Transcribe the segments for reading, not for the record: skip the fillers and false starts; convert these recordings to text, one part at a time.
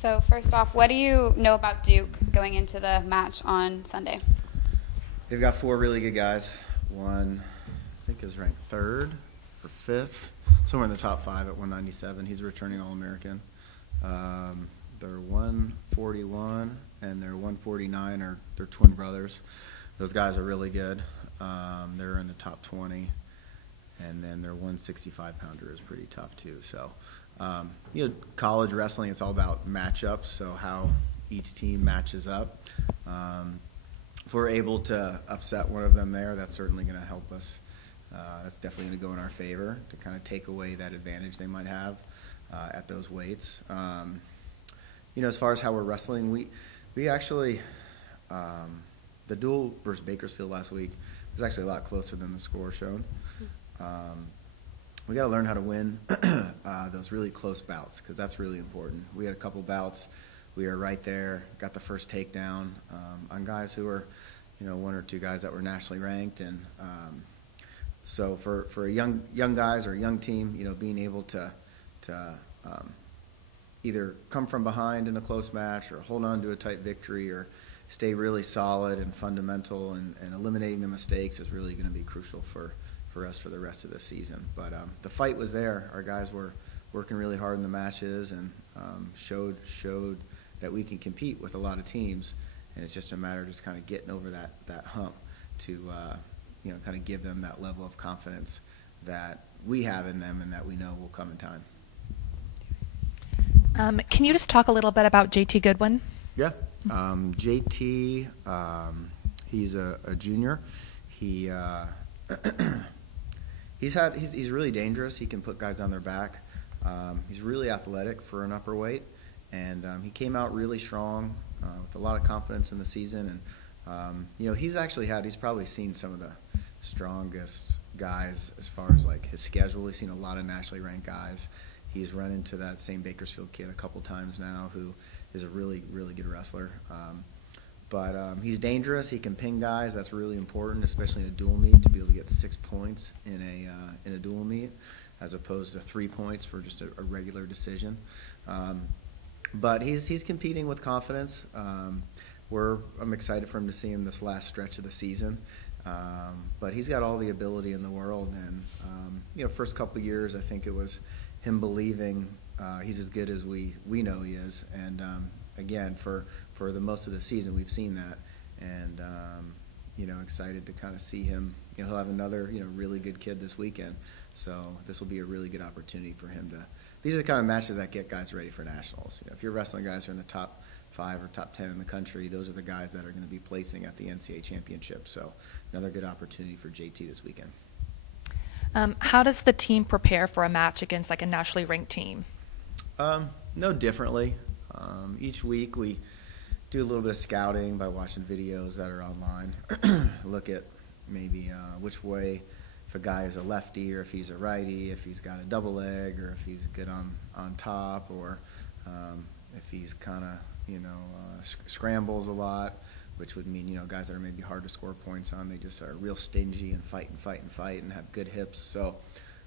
So first off, what do you know about Duke going into the match on Sunday? They've got 4 really good guys. One, I think, is ranked 3rd or 5th, somewhere in the top 5 at 197. He's a returning All-American. They're 141 and they're 149 are they're twin brothers. Those guys are really good. They're in the top 20, and then their 165-pounder is pretty tough too. So, college wrestling, it's all about matchups. So how each team matches up. If we're able to upset one of them there, that's certainly going to help us. That's definitely going to go in our favor to kind of take away that advantage they might have at those weights. As far as how we're wrestling, we actually the duel versus Bakersfield last week was actually a lot closer than the score showed. We got to learn how to win those really close bouts, because that's really important. We had a couple bouts. We were right there, got the first takedown on guys who were, 1 or 2 guys that were nationally ranked, and so for young guys or a young team, being able to either come from behind in a close match or hold on to a tight victory or stay really solid and fundamental and eliminating the mistakes is really going to be crucial for us for the rest of the season. But the fight was there. Our guys were working really hard in the matches and showed that we can compete with a lot of teams, and it's just a matter of just kind of getting over that hump to kind of give them that level of confidence that we have in them and that we know will come in time. Can you just talk a little bit about JT Goodwin? Yeah. JT, he's a junior. He's really dangerous. He can put guys on their back. He's really athletic for an upper weight, and he came out really strong with a lot of confidence in the season. And he's probably seen some of the strongest guys as far as like his schedule. He's seen a lot of nationally ranked guys. He's run into that same Bakersfield kid a couple times now, who is a really, really good wrestler. But he's dangerous. He can ping guys. That's really important, especially in a dual meet, to be able to get 6 points in a dual meet, as opposed to 3 points for just a regular decision. But he's competing with confidence. I'm excited for him to see him this last stretch of the season. But he's got all the ability in the world. And first couple of years, I think it was him believing he's as good as we know he is. And again, for the most of the season, we've seen that. And excited to kind of see him. He'll have another really good kid this weekend. So this will be a really good opportunity for him to. These are the kind of matches that get guys ready for nationals. If your wrestling guys are in the top 5 or top 10 in the country, those are the guys that are going to be placing at the NCAA championship. So another good opportunity for JT this weekend. How does the team prepare for a match against like a nationally ranked team? No differently. Each week we do a little bit of scouting by watching videos that are online. Look at maybe which way, if a guy is a lefty or if he's a righty, if he's got a double leg or if he's good on top, or if he's kind of scrambles a lot, which would mean guys that are maybe hard to score points on. They just are real stingy and fight and have good hips. So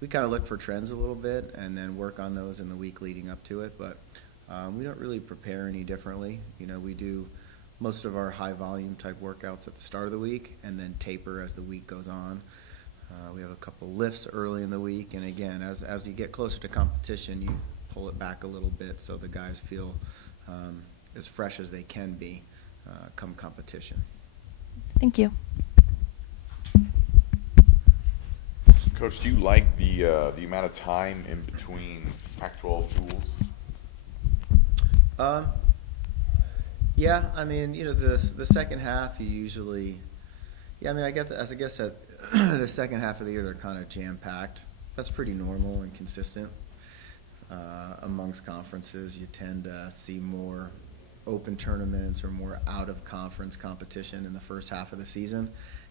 we kind of look for trends a little bit and then work on those in the week leading up to it. But we don't really prepare any differently. We do most of our high volume type workouts at the start of the week and then taper as the week goes on. We have a couple lifts early in the week, and again, as you get closer to competition, you pull it back a little bit so the guys feel as fresh as they can be come competition. Thank you. Coach, do you like the amount of time in between Pac-12 duels? Yeah, I mean, the second half you usually, I guess that the second half of the year they're kind of jam-packed. That's pretty normal and consistent amongst conferences. You tend to see more open tournaments or more out-of-conference competition in the first half of the season,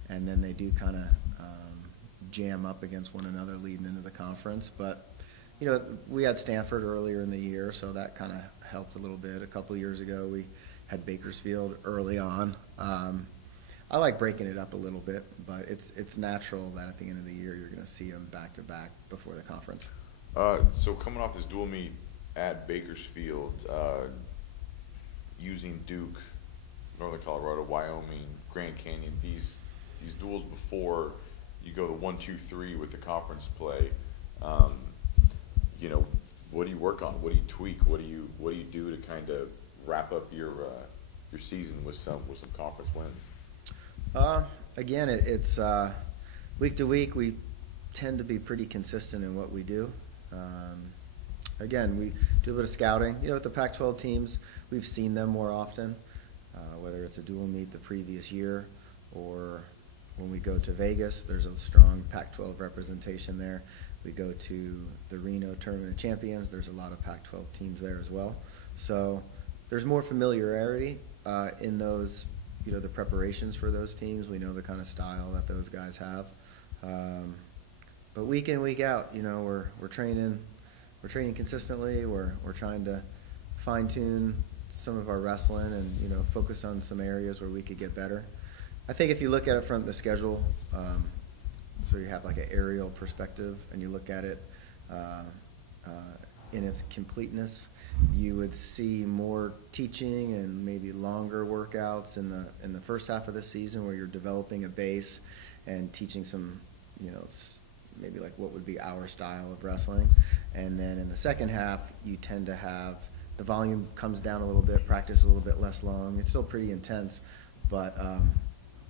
and then they do kind of jam up against one another leading into the conference. But we had Stanford earlier in the year, so that kind of helped a little bit. A couple of years ago we had Bakersfield early on. I like breaking it up a little bit, but it's natural that at the end of the year you're going to see them back-to-back before the conference. So coming off this dual meet at Bakersfield, using Duke, Northern Colorado, Wyoming, Grand Canyon, these duels before you go to 1, 2, 3 with the conference play. You know, what do you work on? What do you tweak? What do you do to kind of wrap up your season with some conference wins? Again, it's week to week. We tend to be pretty consistent in what we do. Again, we do a bit of scouting. You know, with the Pac-12 teams, we've seen them more often, whether it's a dual meet the previous year or when we go to Vegas, there's a strong Pac-12 representation there. We go to the Reno Tournament of Champions, there's a lot of Pac-12 teams there as well. So there's more familiarity in those, you know, the preparations for those teams. We know the kind of style that those guys have. But week in, week out, you know, we're training consistently. We're trying to fine-tune some of our wrestling and, you know, focus on some areas where we could get better. I think if you look at it from the schedule, so you have like an aerial perspective and you look at it in its completeness, you would see more teaching and maybe longer workouts in the first half of the season where you're developing a base and teaching some, you know, maybe like what would be our style of wrestling. And then in the second half, you tend to have the volume comes down a little bit, practice a little bit less long. It's still pretty intense, but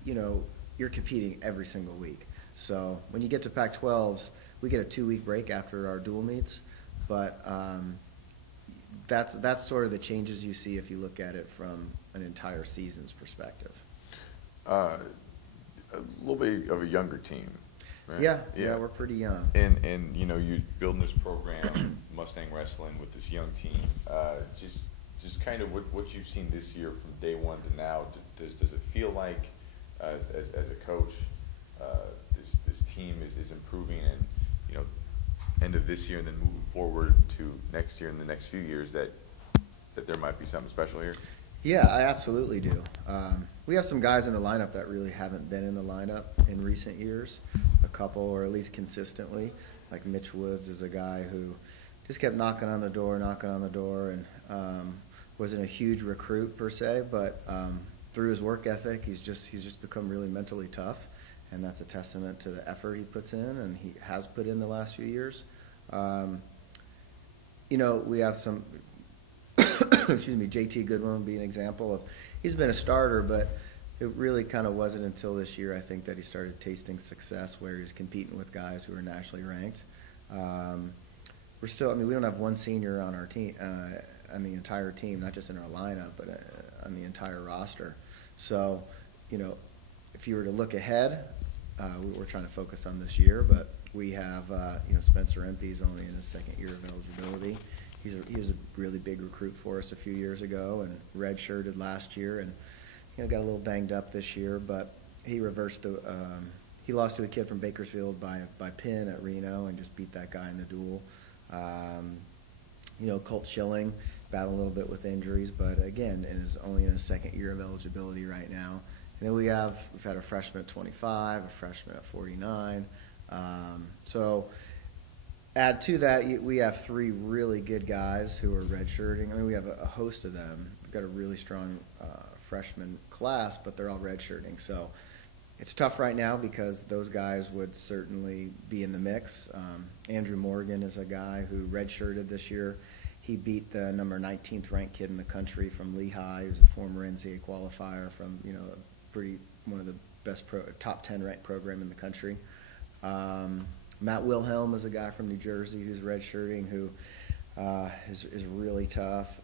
you know, you're competing every single week. So when you get to Pac-12s, we get a 2-week break after our dual meets, but that's sort of the changes you see if you look at it from an entire season's perspective. A little bit of a younger team, right? Yeah, we're pretty young. And you know, you're building this program, Mustang Wrestling, with this young team. Just kind of what you've seen this year from day one to now. Does it feel like, as a coach, this team is improving, and, you know, end of this year and then moving forward to next year and the next few years, that there might be something special here? Yeah, I absolutely do. We have some guys in the lineup that really haven't been in the lineup in recent years, a couple, or at least consistently. Like Mitch Woods is a guy who just kept knocking on the door, and wasn't a huge recruit per se, but through his work ethic, he's just become really mentally tough, and that's a testament to the effort he puts in and he has put in the last few years. You know, we have some, excuse me, JT Goodwin would be an example of, he's been a starter, but it really kind of wasn't until this year, I think, that he started tasting success where he's competing with guys who are nationally ranked. We're still, I mean, we don't have one senior on our team, on the entire team, not just in our lineup, but on the entire roster. So, you know, if you were to look ahead, we're trying to focus on this year, but we have, you know, Spencer Empey's only in his second year of eligibility. He was a really big recruit for us a few years ago and redshirted last year, and, you know, got a little banged up this year, but he reversed. He lost to a kid from Bakersfield by pin at Reno and just beat that guy in the duel. You know, Colt Schilling battled a little bit with injuries, but again, is only in his second year of eligibility right now. And then we've had a freshman at 25, a freshman at 49. So add to that, we have 3 really good guys who are redshirting. I mean, we have a host of them. We've got a really strong freshman class, but they're all redshirting. So it's tough right now because those guys would certainly be in the mix. Andrew Morgan is a guy who redshirted this year. He beat the number 19th ranked kid in the country from Lehigh, who's a former NCAA qualifier from, you know, one of the best top 10 ranked program in the country. Matt Wilhelm is a guy from New Jersey who's redshirting, who is really tough.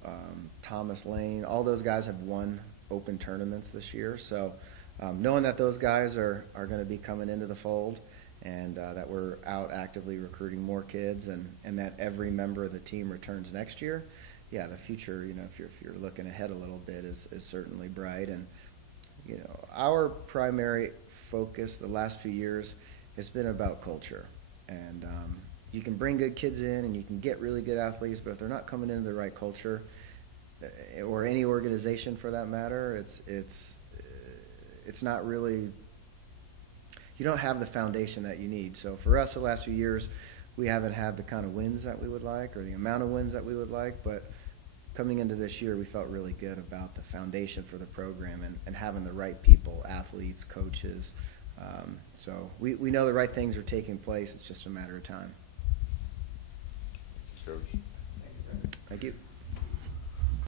Thomas Lane, all those guys have won open tournaments this year. So knowing that those guys are going to be coming into the fold, and that we're out actively recruiting more kids, and that every member of the team returns next year, yeah, the future, you know, if you're looking ahead a little bit, is certainly bright. And, you know, our primary focus the last few years has been about culture. And you can bring good kids in and you can get really good athletes, but if they're not coming into the right culture, or any organization for that matter, it's not really, you don't have the foundation that you need. So for us, the last few years, we haven't had the kind of wins that we would like, or the amount of wins that we would like, but coming into this year, we felt really good about the foundation for the program and having the right people, athletes, coaches. So we know the right things are taking place. It's just a matter of time. Coach. Thank you.